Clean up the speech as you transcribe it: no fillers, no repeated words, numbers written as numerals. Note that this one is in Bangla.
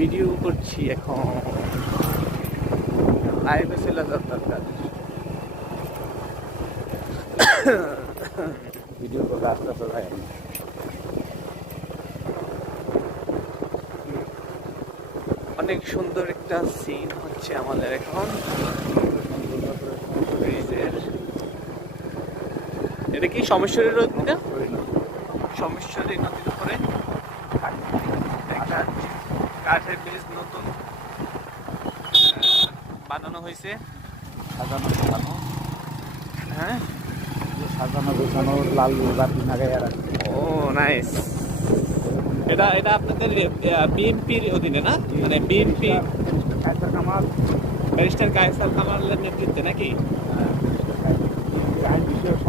ভিডিও করছি এখন, লাইভে চলে যাওয়ার দরকার। ভিডিও করে আস্তে আস্তে যায়। অনেক সুন্দর একটা সিন হচ্ছে আমাদের এখন। এটা কি সোমেশ্বরী নদী না? সোমেশ্বরী নদীর উপরে একটা কাঠের ব্রিজ নতুন বানানো হয়েছে। সাজানো গোছানো, হ্যাঁ, সাজানো গোছানো, লাল বাতি লাগাইয়া রাখছে। ও নাইস। এটা এটা আপনাদের বিএনপির অধীনে না? মানে বিএনপি কায়সার কামাল, ব্যারিস্টার কায়সার কামালের নেতৃত্বে নাকি? আইন বিষয়ক